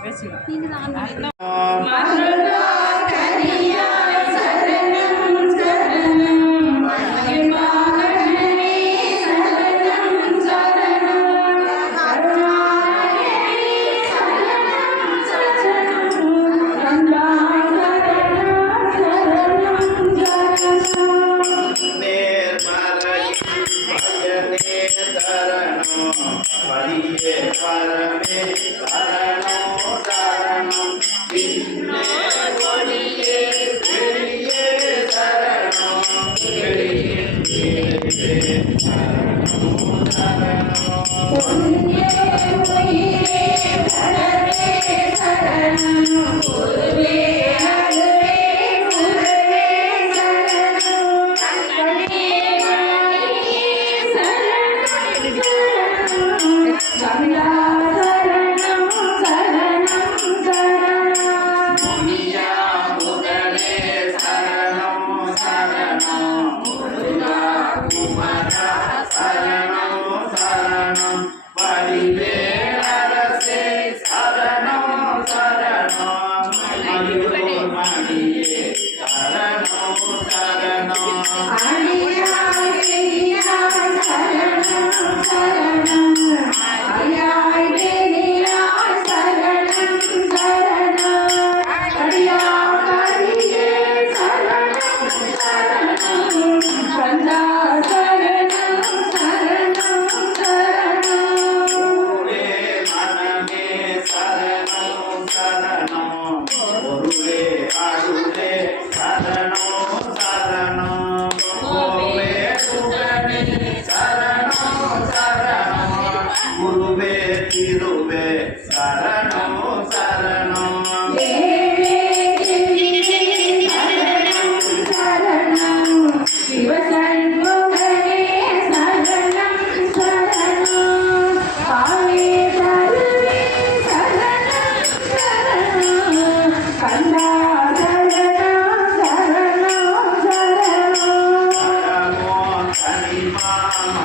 Thank you. Música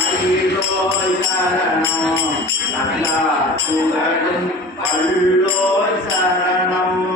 பள்ளிலோய் சரணம் நல்லா புகழும் பள்ளோய் சரணம்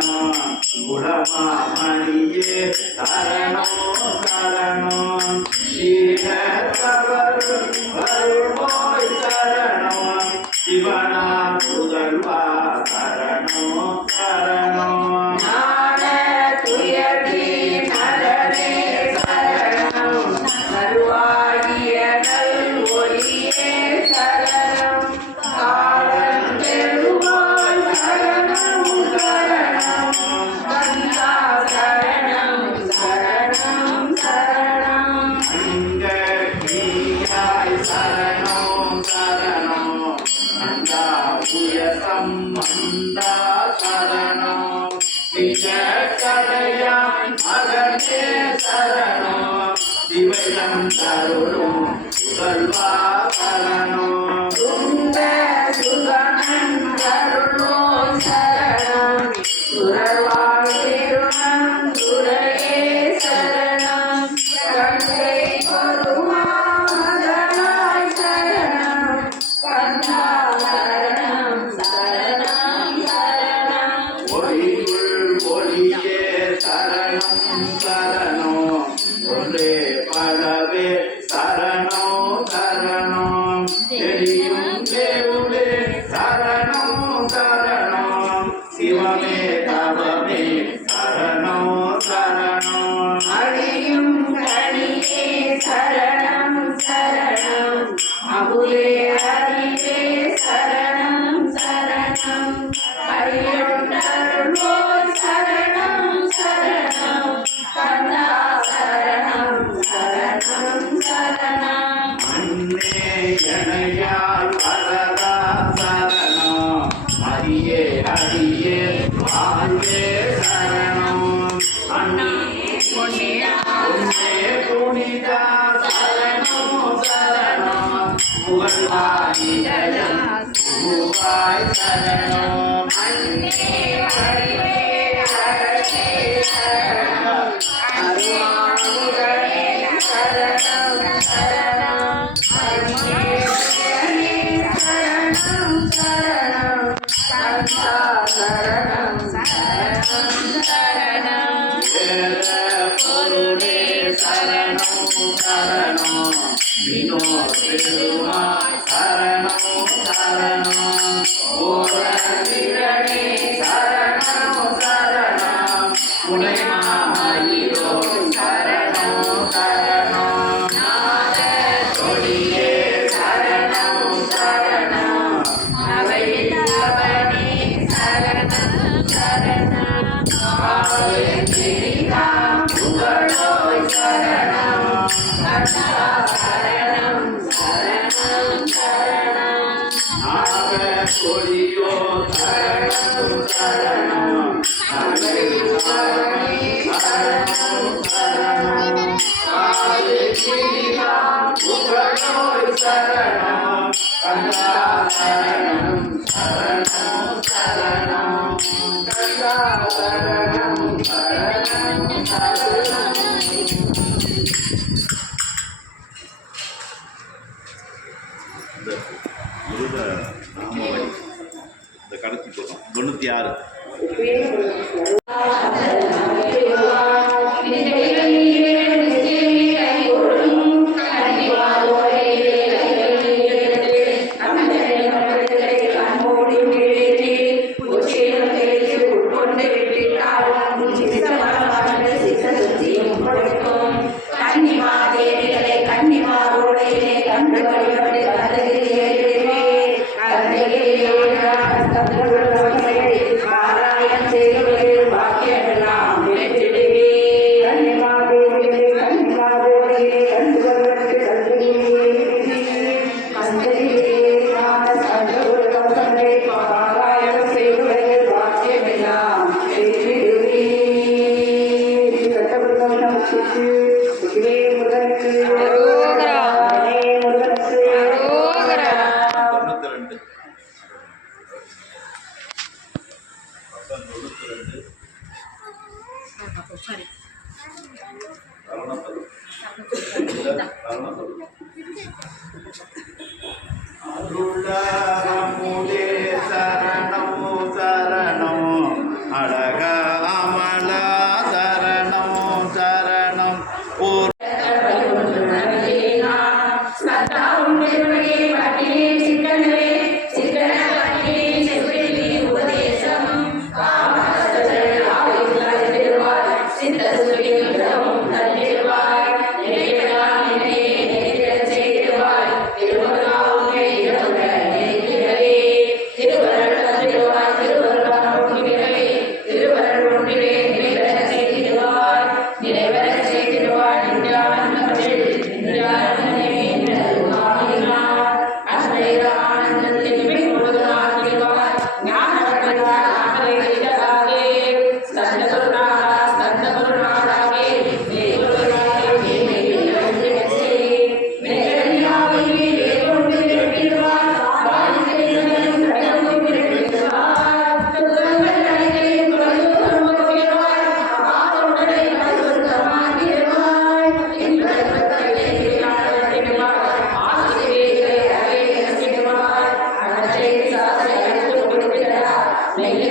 குணமா மணியே தாய் புய சம்பந்தா சரணம் கரையாய் மகனே சரணம் சிவனம் தருளும் புகழ்வா புகாய் சரணம் உடைமாயிரோ சரணம் சரணம் நாத கொடியே சரணம் சரணம் நாத கொடியோ சரணம் சரணம் புகழோய் சரணம் சரணம் சரணம் சரணம் சரணம் சரணம் இந்த விருத இந்த கடத்தி போகிறோம் தொண்ணூற்றி ஆறு. தொண்ணூற்றி கரணப்பது Make